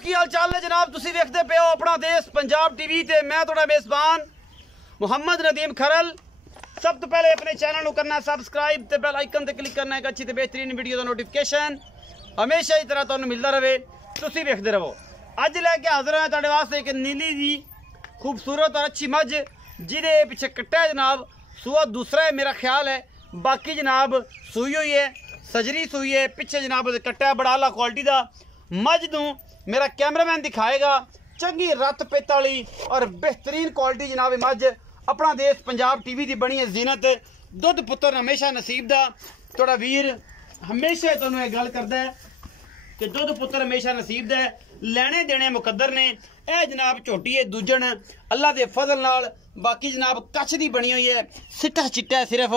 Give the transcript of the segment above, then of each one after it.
की हाल चाल है जनाब। तुसी देखते पे हो अपना देश पंजाब टीवी ते मैं थोड़ा मेजबान मुहम्मद नदीम खरल। सब तो पहले अपने चैनल को करना सबसक्राइब ते बेल आइकन ते क्लिक करना है अच्छी ते बेहतरीन वीडियो का नोटिफिकेशन हमेशा इस तरह तुहानू मिलता रहे। तुसी देखते रहो। अज लैके हाजिर है तुहाडे वास्ते एक नीली जी खूबसूरत और अच्छी मझ जिहदे पिछे कट्टा है जनाब। सूआ दूसरा है मेरा ख्याल है, बाकी जनाब सूई हुई है, सजरी सूई है, पिछे जनाब कट्टा है बड़ा आला क्वालिटी का। मझ नूं मेरा कैमरामैन दिखाएगा। चंगी रत पित वाली और बेहतरीन क्वालिटी जनाब मझ अपना देश पंजाब टीवी की बनी है जीनत। दुध पुत्र हमेशा नसीब दा। थोड़ा वीर हमेशा तुहानू एक गल करदा है कि दुध पुत्र हमेशा नसीब दा है। लैने देने मुकद्दर ने। यह जनाब झोटी है दूजन अल्लाह के फजल नाल। बाकी जनाब कच्छ की बनी हुई है, सिट्टा चिट्टा है सिर्फ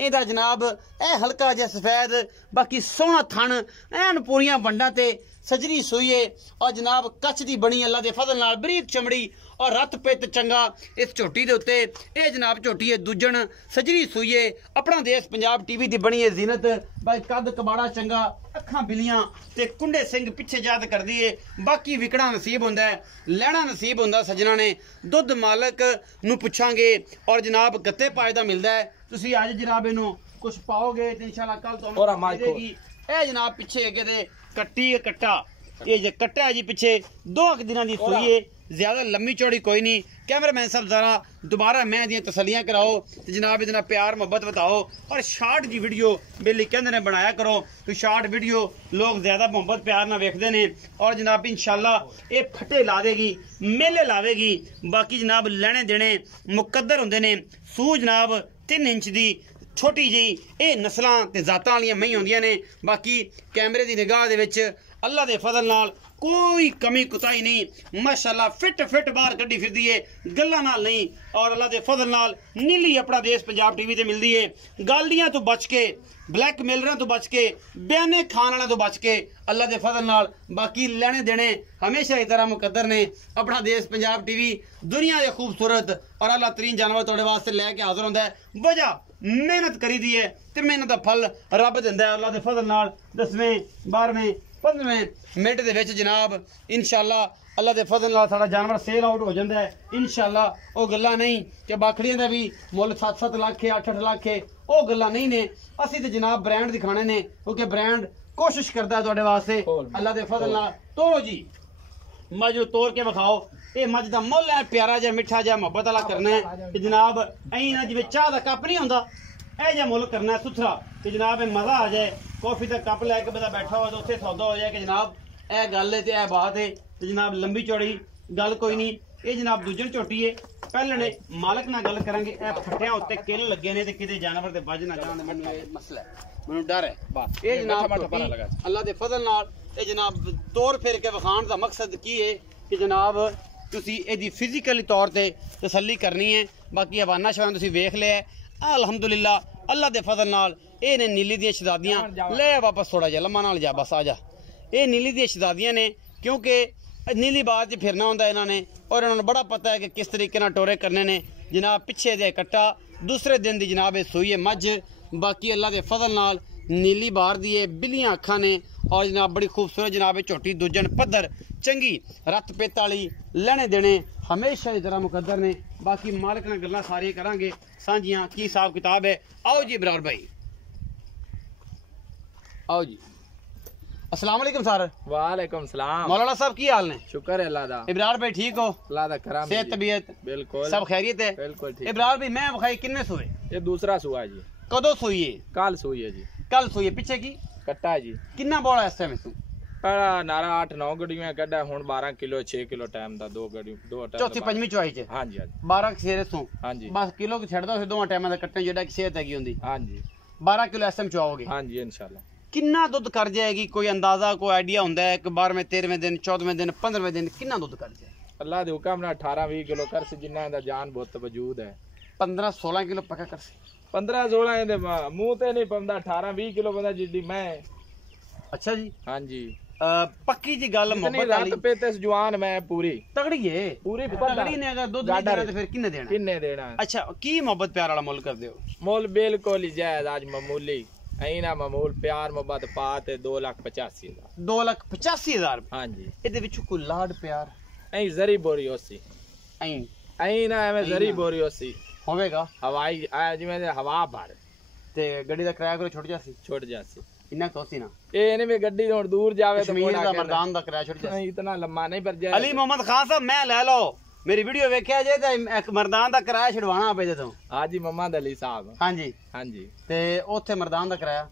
इहदा जनाब। यह हल्का जिहा सफेद, बाकी सोहना थन एन पूरियां वंडां ते सजरी सूई है और जनाब कच्छ की बनी अल्लाह के फजल नाल बरीक चमड़ी और रत पित चंगा इस झोटी के उत्ते। यह जनाब झोटी है दूजन सजरी सूई है अपना देश पंजाब टीवी की बनी है जीनत। भाई कद कबाड़ा चंगा, अखां बिलियां ते कुंडे सिंह पिछे याद कर दिए। बाकी विकड़ा नसीब होंदा है, लैना नसीब होंदा सजना ने। दुध मालक नू पुछांगे और जनाब गत्ते पाए दा मिलदा है। तुसी अज जनाब इनू कुछ पाओगे ते इंशाल्लाह कल तुहानू मिलेगी। यह जनाब पिछे अगे दे कट्टी कट्टा ये कट्टा है जी पिछे 2 दिनों की सूई है, ज्यादा लम्बी चौड़ी कोई नहीं। कैमरामैन साहब जरा दोबारा मैं दी तसलियां कराओ तो जनाब इतना प्यार मोहब्बत बताओ और शार्ट जी वीडियो बेली कहते ने बनाया करो तो शार्ट वीडियो लोग ज्यादा मोहब्बत प्यार ना वेखते ने। और जनाब इंशाल्लाह ये फटे ला देगी, मेले लावेगी। बाकी जनाब लेने देने मुकद्दर होंदे ने। सूह जनाब 3 इंच की छोटी जी ये नस्लां ते जातां वालियां मई होंदियां ने। बाकी कैमरे की निगाह दे विच अल्लाह के फजल नाल कोई कमी कुताही नहीं। माशाल्लाह फिट फिट बाहर कड्डी फिरदी है, गल्लां नाल नहीं। और अल्लाह के फजल नाल नीली अपना देश पंजाब टीवी ते मिलदी है। गालियां तो बच के, ब्लैक मेलरां तो बच के, बयाने खान वालों तो बच के अल्लाह के फजल नाल। बाकी लेने देने हमेशा इस तरह मुकद्दर ने। अपना देश पंजाब टीवी दुनिया के खूबसूरत और अल्लाह तरीन जानवर तुहाडे वास्ते लैके हाजिर होंदा है। वजह मेहनत करी दी है ते मेहनत का फल रब दिंदा है अल्लाह के फजल नाल। 10वें 12वें 15वें मिनट दे विच जनाब इंशाल्लाह अल्लाह के फजल नाल साडा जानवर सेल आउट हो जाता है। इंशाल्लाह वो गल्लां नहीं कि बाखड़ियां दा भी मुल 7-7 लाख है 8-8 लाख है, वो गल्लां नहीं ने। असीं ते जनाब ब्रांड दिखाने ने क्योंकि ब्रांड कोशिश करता है तुहाडे वास्ते अल्लाह के फजल नाल। तोड़ो जी मझ तोड़ के विखाओ। ये मझ का मुल है प्यारा जहा मिठा जहा मोहब्बत वाला करना है कि जनाब अं ना जिवें चाह का कप नहीं होंदा यह जहा मुल करना है सुथरा कि जनाब मज़ा आ जाए। कॉफी का कप लैके बंदा बैठा हो तो उत्थे सौदा हो जाए कि जनाब यह गल है तो यह बात है। तो जनाब लंबी चौड़ी गल कोई नहीं। ये जनाब दूजन झोटी है। पहले ने मालक नाल गल करांगे। फट्टियां उत्ते किल लगे ने ते किते जानवर ते वज ना जाण। मैनूं ये मसला है, मैनूं डर है बस। ये जनाब अल्लाह के फजल नाल ये जनाब तौर फिर के विखाण का मकसद की है कि जनाब तुसी इहदी फिजिकली तौर पर तसल्ली करनी है। बाकी हवाना शवाना तुसी वेख लिया अलहमदुलिल्लाह अल्लाह के फजल नाल। ये ने नीली दी शहजादियां ले वापस थोड़ा जिहा लम्मा नाल जा बस आ जा। ये नीली दी शहजादियां ने क्योंकि नीली बात च फिरना होंदा इन्होंने और इन्होंने बड़ा पता है कि किस तरीके नाल टोरे करने ने। जनाब पिछे दे कट्टा दूसरे दिन दी जनाब ये सूई है मझ। बाकी अल्लाह के फजल नाल नीली बार दी है, बिलियां अखां ने और जनाब बड़ी खूबसूरत जनाब झोटी दूजन पद्धर चंगी रत पित वाली। लेने देने हमेशा इस तरह मुकद्दर ने। बाकी मालक नाल गल्लां सारियां करांगे सांझियां की हिसाब किताब है। आओ जी इब्रार भाई आओ जी। अस्सलाम वालेकुम सर। वालेकुम सलाम। मौलाना साहब की हाल ने? शुक्र है अल्लाह दा। इब्रार भाई ठीक हो? अल्लाह दा करम। सेहत तबीयत बिल्कुल सब खैरियत है? बिल्कुल ठीक। इब्रार भाई मैं बखाई किन्ने सोए? ये दूसरा सुआ जी। कदों सोई है? कल सुई है जी। कल सोई है। पिछे की कट्टा जी किन्ना बोला इस टाइम तू? पहला नारा 8-9 गड्डियां कड्डा हुन 12 किलो 6 किलो टाइम दा 2 गड्डी 2 टाइम। चौथी पंजवीं चौई च? हां जी हां जी 12 सेरे सो। हां जी बस किलो छड़ दो दोवां टाइमां दा कट्टन जेड़ा कि सेहत हैगी हुंदी। हां जी 12 किलो एसएम चुआओगे? हां जी इंशाल्लाह। किन्ना दुध कर जाएगी? कोई अंदाजा कोई आइडिया हुंदा है कि 12वें 13वें दिन 14वें दिन 15वें दिन किन्ना दुध कर जाए? अल्लाह दे हुक्म नाल 18-20 किलो कर से जिन्ना दा जान बहुत वजूद है। 15-16 किलो पक्का कर से? 15-16 दे मुंह ते नहीं पंदा 18-20 किलो बंदा जिड्डी मैं। अच्छा जी। हां जी पक्की जी गल मोहब्बत वाली। रात पे ते जवान मैं पूरी तगड़ी है पूरी तगड़ी ने अगर दुध नहीं देना तो फिर किन्ने देना? किन्ने देना? अच्छा की मोहब्बत प्यार वाला मुल कर दो? मोल बिल्कुल ही जायज आज मामूली ਐਂ ਨਾ ਮਾਮੂਲ ਪਿਆਰ ਮੁਹੱਬਤ ਪਾ ਤੇ 2,85,000 2,85,000 ਹਾਂਜੀ ਇਹਦੇ ਵਿੱਚ ਕੋਈ ਲਾਡ ਪਿਆਰ ਐਂ ਜ਼ਰੀ ਬੋਰੀ ਹੋਸੀ ਐਂ ਨਾ ਐਵੇਂ ਜ਼ਰੀ ਬੋਰੀ ਹੋਸੀ ਹੋਵੇਗਾ ਹਵਾਈ ਜਿਵੇਂ ਹਵਾ ਭਰ ਤੇ ਗੱਡੀ ਦਾ ਕਿਰਾਇਆ ਕੋਈ ਛੁੱਟ ਜਾਸੀ ਇੰਨਾ ਤੋਸੀ ਨਾ ਇਹ ਨੇ ਵੀ ਗੱਡੀ ਹੁਣ ਦੂਰ ਜਾਵੇ ਤਾਂ ਕਸ਼ਮੀਰ ਦਾ ਮਰਦਾਨ ਦਾ ਕਿਰਾਇਆ ਛੁੱਟ ਜਾਸੀ ਇਤਨਾ ਲੰਮਾ ਨਹੀਂ ਪਰ ਜਾਏ ਅਲੀ ਮੁਹੰਮਦ ਖਾਨ ਸਾਹਿਬ ਮੈਂ ਲੈ ਲਓ ਮੇਰੀ ਵੀਡੀਓ ਵੇਖਿਆ ਜੇ ਤੇ ਇੱਕ ਮਰਦਾਨ ਦਾ ਕਿਰਾਇਆ ਛਡਵਾਣਾ ਪਏ ਜਦੋਂ ਹਾਜੀ ਮੁਹੰਮਦ ਅਲੀ ਸਾਹਿਬ ਹਾਂਜੀ ਹਾਂਜੀ ਤੇ ਉੱਥੇ ਮਰਦਾਨ ਦਾ ਕਿਰਾਇਆ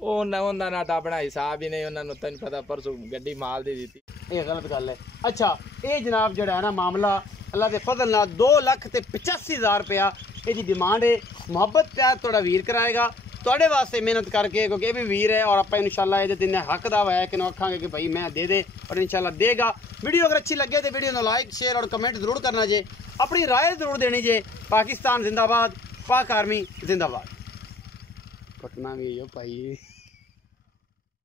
ਉਹਨਾਂ ਨਾਲ ਤਾਂ ਆਪਣਾ ਹਿਸਾਬ ਹੀ ਨਹੀਂ ਉਹਨਾਂ ਨੂੰ ਤੈਨੂੰ ਪਤਾ ਪਰਸੋਂ ਗੱਡੀ ਮਾਲ ਦੀ ਦਿੱਤੀ ਇਹ ਗਲਤ ਗੱਲ ਹੈ ਅੱਛਾ ਇਹ ਜਨਾਬ ਜਿਹੜਾ ਹੈ ਨਾ ਮਾਮਲਾ ਅੱਲਾ ਦੇ ਫਜ਼ਲ ਨਾਲ 2,85,000 ਰੁਪਇਆ ਇਹਦੀ ਡਿਮਾਂਡ ਹੈ ਮੁਹੱਬਤ ਪਿਆਰ ਤੁਹਾਡਾ ਵੀਰ ਕਰਾਏਗਾ ਤੁਹਾਡੇ ਵਾਸਤੇ ਮਿਹਨਤ ਕਰਕੇ ਕਿਉਂਕਿ ਇਹ ਵੀ ਵੀਰ ਹੈ ਔਰ ਆਪਾਂ ਇਨਸ਼ਾਅੱਲਾ ਇਹਦੇ ਦਿਨ ਹੱਕ ਦਾ ਹੈ ਕਿ ਨੂੰ ਆਖਾਂਗੇ ਕਿ ਭਾਈ ਮੈਂ ਦੇ ਦੇ ਔਰ ਇਨਸ਼ਾਅੱਲਾ ਦੇਗਾ ਵੀਡੀਓ ਅਗਰ अच्छी लगे तो वीडियो को लाइक शेयर और कमेंट जरूर करना जे अपनी राय जरूर देनी जे पाकिस्तान जिंदाबाद पाक आर्मी जिंदाबाद पटना भी है भाई